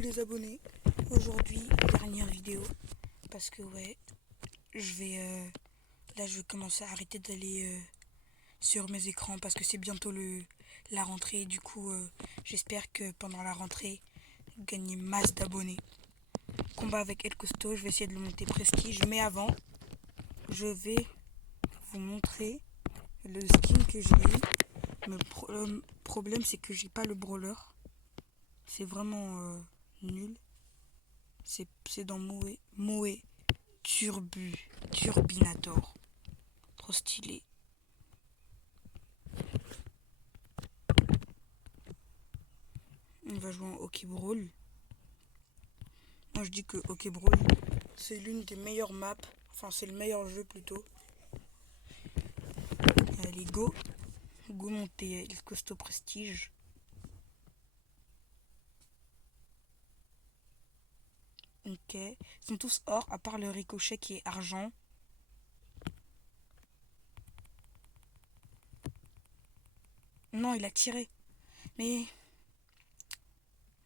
Coucou les abonnés, aujourd'hui dernière vidéo parce que ouais je vais là je vais commencer à arrêter d'aller sur mes écrans parce que c'est bientôt la rentrée. Du coup j'espère que pendant la rentrée gagner masse d'abonnés. Combat avec El Costo, je vais essayer de le monter prestige, mais avant je vais vous montrer le skin que j'ai eu. Le problème c'est que j'ai pas le brawler, c'est vraiment nul. C'est dans Moe Turbinator. Trop stylé. On va jouer en Hockey Brawl. Moi je dis que Hockey Brawl c'est l'une des meilleures maps. Enfin c'est le meilleur jeu plutôt. Allez go. Go monter le costaud prestige. Ok. Ils sont tous or à part le ricochet qui est argent. Non, il a tiré. Mais...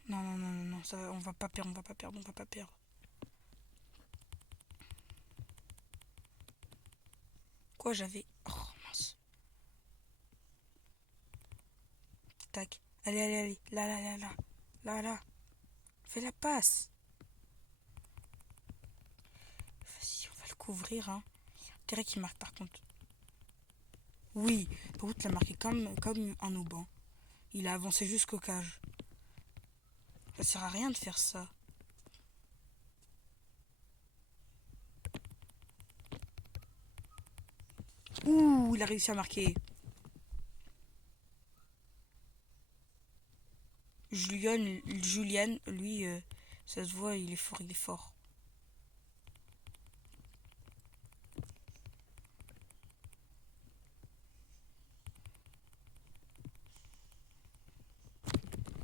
Non, ça, on va pas perdre. Quoi, j'avais... Oh, mince. Tac. Allez. Là. Fais la passe. Vas-y, on va le couvrir, hein. Intérêt qu'il marque, par contre. Oui, par contre, il a marqué comme un noob. Il a avancé jusqu'au cage. Ça sert à rien de faire ça. Ouh, il a réussi à marquer. Julian, lui, ça se voit, il est fort.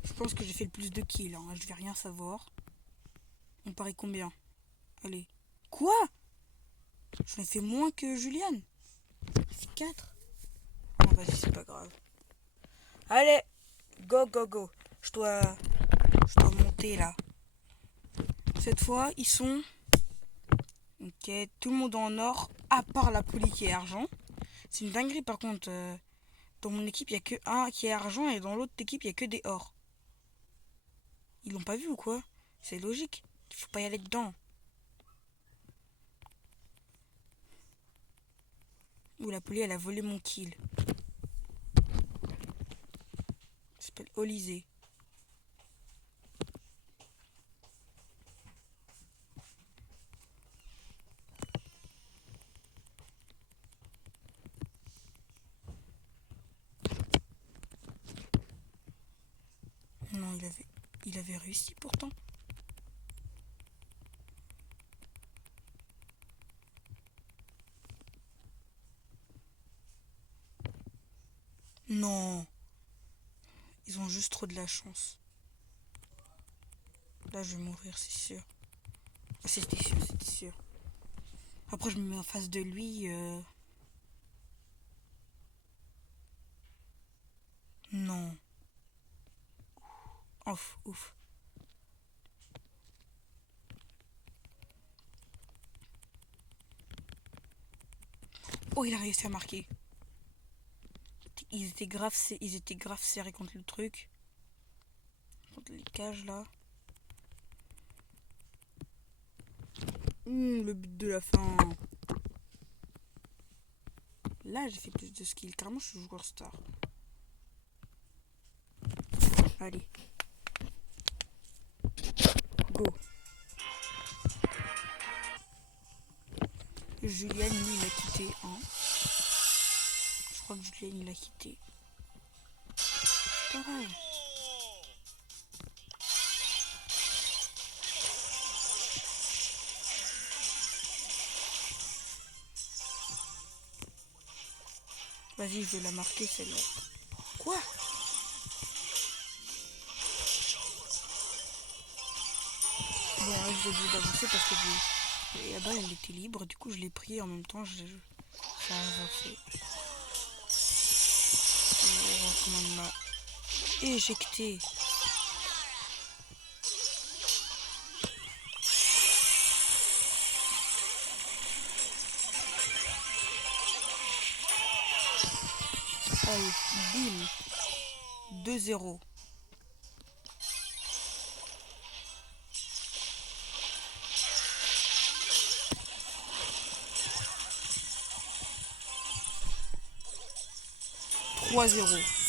Je pense que j'ai fait le plus de kills, hein. Je vais rien savoir. On parie combien? Allez. Quoi? J'en ai fait moins que Julian. C'est 4. Non, vas-y, c'est pas grave. Allez, go. Je dois monter là. Cette fois, ils sont... Ok, tout le monde en or, à part la poli qui est argent. C'est une dinguerie par contre. Dans mon équipe, il n'y a que un qui est argent et dans l'autre équipe, il n'y a que des or. Ils l'ont pas vu ou quoi? C'est logique. Il faut pas y aller dedans. Ouh, la poli, elle a volé mon kill. Ça s'appelle Olysée. Non, il avait réussi pourtant. Non. Ils ont juste trop de la chance. Là, je vais mourir, c'est sûr. Ah, c'était sûr. Après, je me mets en face de lui. Non. Ouf. Oh, il a réussi à marquer. Ils étaient grave serrés contre le truc. Contre les cages, là. Le but de la fin. Là, j'ai fait plus de skill. Carrément, je suis joueur star. Allez. Go. Julien, lui, il a quitté. Hein. Je crois que Julien, il a quitté. C'est pas grave. Vas-y, je vais la marquer, celle-là. Quoi? Bon, là, j'ai oublié d'avancer parce que la balle, elle était libre. Du coup, je l'ai pris en même temps. Ça a avancé. Oh, comment il m'a éjecté. Allez, bim. 2-0.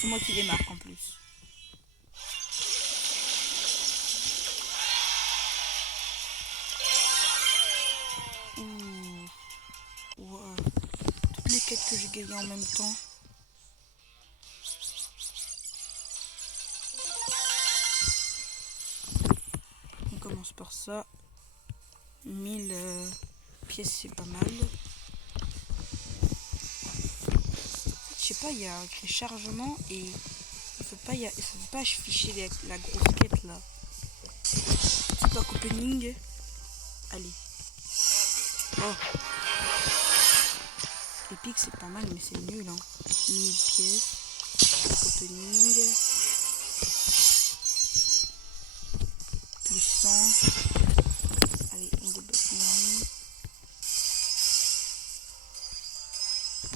C'est moi qui les marque en plus. Ouh. Wow. Toutes les quêtes que j'ai gagnées en même temps. On commence par ça. 1000 pièces, c'est pas mal. Je sais pas, il y a écrit chargement et ça veut pas afficher la grosse quête là. C'est pas opening. Allez. Oh. Epic c'est pas mal mais c'est nul hein. 1000 pièces. Opening. Plus 100. Allez, on débloque une.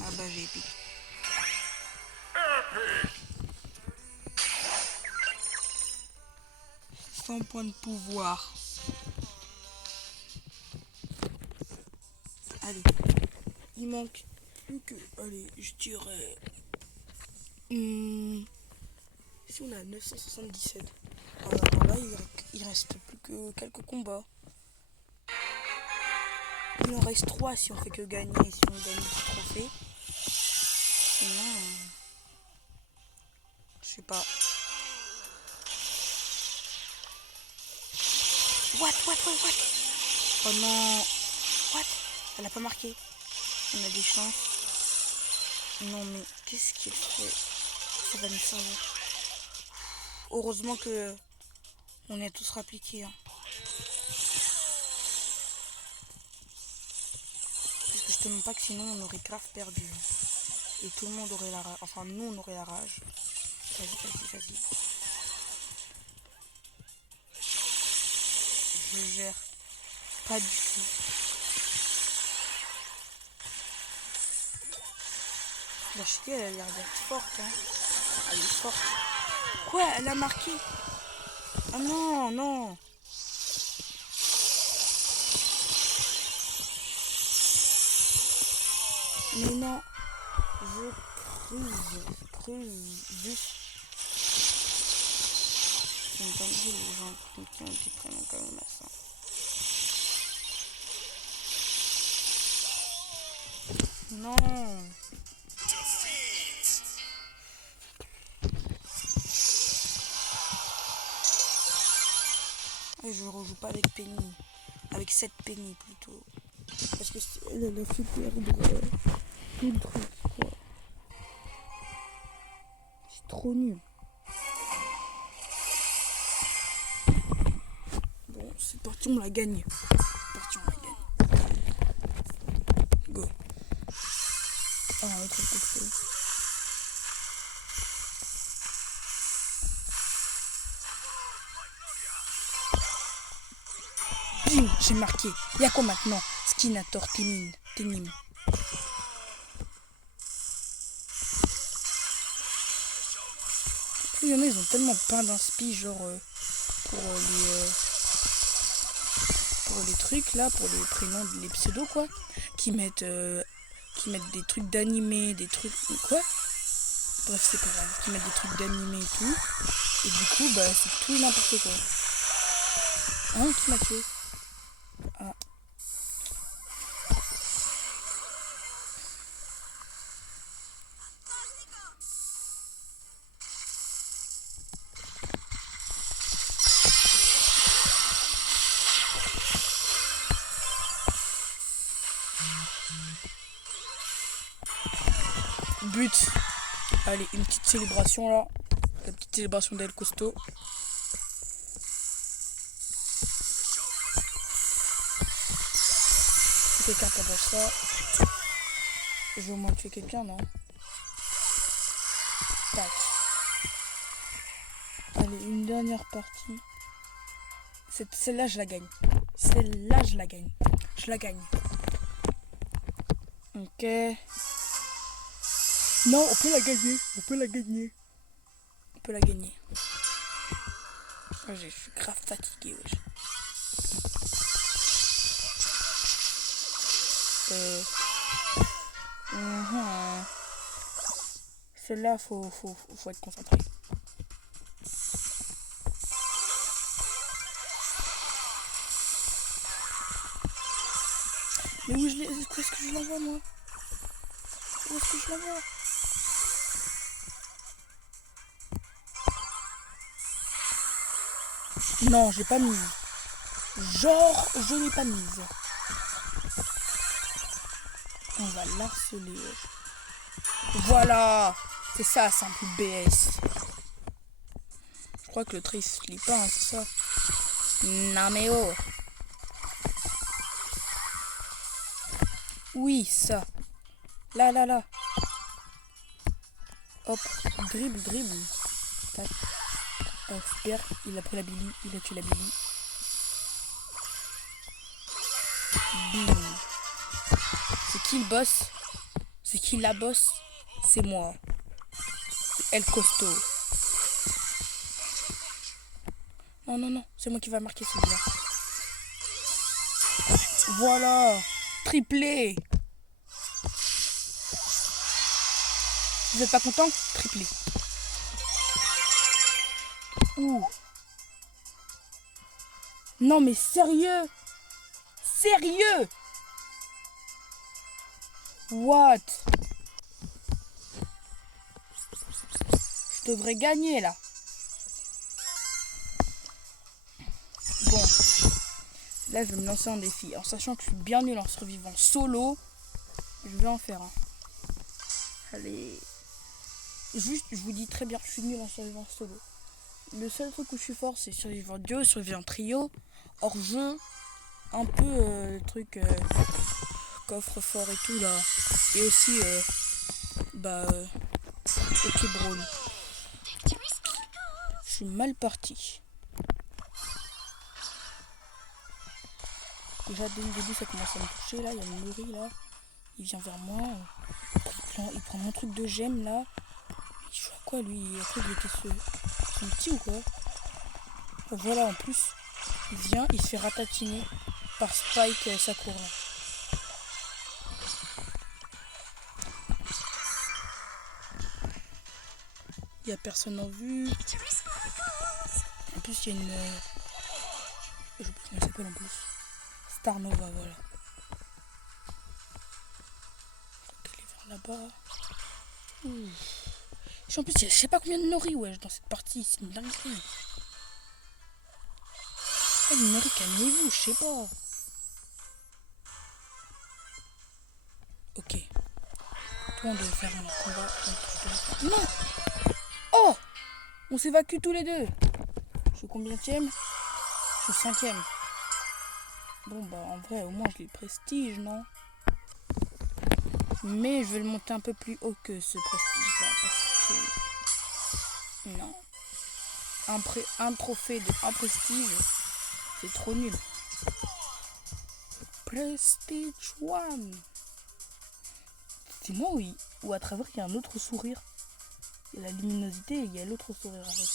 Ah bah j'ai Epic. 100 points de pouvoir. Allez. Il manque plus que... Allez, je dirais... Si on a 977. Alors là, il reste plus que quelques combats. Il en reste 3 si on fait que gagner, si on gagne le trophée. Sinon... je sais pas. What? Oh non. What? Elle a pas marqué. On a des chances. Non mais qu'est-ce qu'il fait? Ça va nous servir. Heureusement que on est tous rappliqués. Hein. Parce que je te montre pas que sinon on aurait grave perdu. Et tout le monde aurait la rage. Enfin nous on aurait la rage. Vas-y. Je gère. Pas du tout. La ch'ti elle a l'air d'être forte. Hein. Elle est forte. Quoi? Elle a marqué? Ah non. Mais non. Je creuse juste. C'est une dinguerie les gens qui ont été prénoms quand même à ça. Non. Et je rejoue pas avec Penny. Avec cette Penny plutôt. Parce que elle a fait perdre tout le truc quoi. C'est trop nul. Bon, c'est parti, on la gagne. Go. Ah, un autre costaud. Bim, j'ai marqué. Y'a quoi maintenant? Skinator, Tenim. Il y en a, ils ont tellement pas d'inspi, genre pour les trucs là, pour les prénoms, les pseudos quoi, qui mettent des trucs d'animé, des trucs quoi. Bref, c'est pas grave, qui mettent des trucs d'animé et tout. Et du coup, bah c'est tout n'importe quoi. Hein, qui m'a tué? Ah. But. Allez, une petite célébration là. La petite célébration d'El Costo. Si quelqu'un pendant ça. Je vais au moins tuer quelqu'un, non? Tac. Allez, une dernière partie. Celle-là, je la gagne. Je la gagne. Ok. Non, on peut la gagner. On peut la gagner. On peut la gagner. Je suis grave fatigué, wesh. Celle-là, faut être concentré. Mais où est-ce que je l'envoie, moi? Où est-ce que je l'envoie? Non, je l'ai pas mise. Genre, je l'ai pas mise. On va l'harceler. Voilà. C'est ça, simple BS. Je crois que le trait se lit pas, hein, c'est ça. Non mais oh. Oui, ça. Là. Hop, dribble. Tac. Oh, super, il a pris la Billy, il a tué la Billy. Bim. C'est qui le boss? C'est qui la boss? C'est moi. C'est El Costaud. Non, c'est moi qui va marquer celui-là. Voilà. Triplé. Vous êtes pas content? Triplé. Ouh. Non mais sérieux? Sérieux? What? Je devrais gagner là. Bon. Là je vais me lancer en défi. En sachant que je suis bien nul en survivant solo. Je vais en faire un. Allez. Juste, je vous dis très bien, je suis nul en survivant solo. Le seul truc où je suis fort, c'est survivant duo, survivant trio, hors jeu, un peu truc coffre-fort et tout là. Et aussi, ok brawl. Je suis mal parti. Déjà dès le début ça commence à me toucher là, il y a une Mori là. Il vient vers moi. Il prend mon truc de gemme là. Il joue à quoi lui? Après il était son petit ou quoi? Voilà, en plus, il vient, il se fait ratatiner par Spike Sakura. Il n'y a personne en vue. En plus, il y a une... je sais plus comment elle s'appelle en plus. Star Nova, voilà. Elle est vers là-bas. En plus, je sais pas combien de Nori, ouais, dans cette partie. C'est une dinguerie. Oh, Nori, calmez-vous, je sais pas. Ok. Toi, on doit faire un combat. Non! Oh! On s'évacue tous les deux. Je suis combienième? Je suis 5ème. Bon, bah, en vrai, au moins, je l'ai le prestige, non? Mais je vais le monter un peu plus haut que ce prestige-là. Parce que... Non. Un trophée de un prestige, c'est trop nul. Prestige 1. C'est moi ou à travers il y a un autre sourire. Il y a la luminosité et il y a l'autre sourire avec.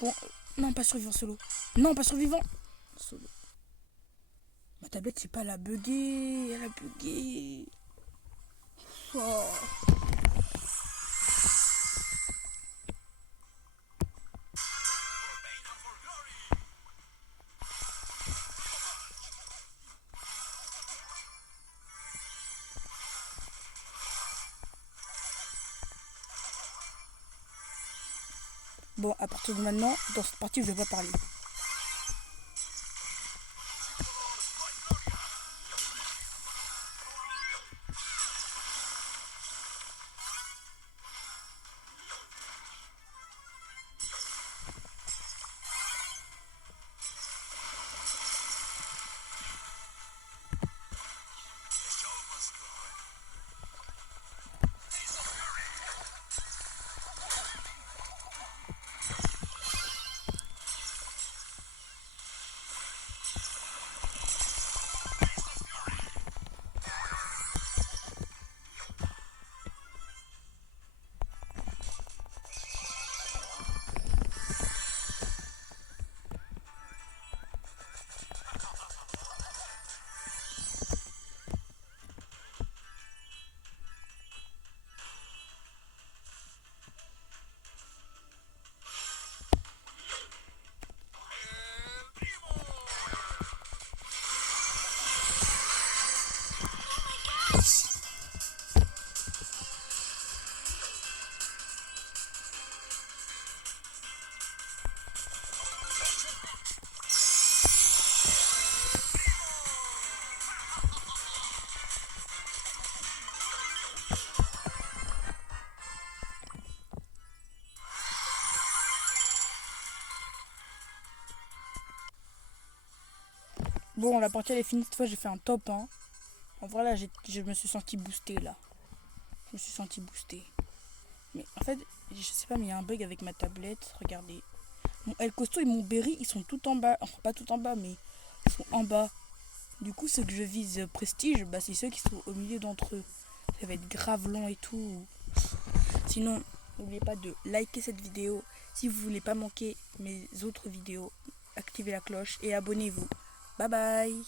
Bon, non, pas survivant solo. Non, pas survivant solo. Ma tablette, c'est pas, elle a bugué. Elle a bugué. Oh. Bon, à partir de maintenant, dans cette partie, je vais pas parler. Bon, la partie elle est finie. Cette fois, j'ai fait un top 1. En vrai, là, je me suis senti boosté, là. Je me suis senti boosté. Mais en fait, je sais pas, mais il y a un bug avec ma tablette. Regardez. Mon El Costo et mon Berry, ils sont tout en bas. Enfin, pas tout en bas, mais ils sont en bas. Du coup, ceux que je vise prestige, bah, c'est ceux qui sont au milieu d'entre eux. Ça va être grave long et tout. Sinon, n'oubliez pas de liker cette vidéo. Si vous voulez pas manquer mes autres vidéos, activez la cloche et abonnez-vous. Bye bye.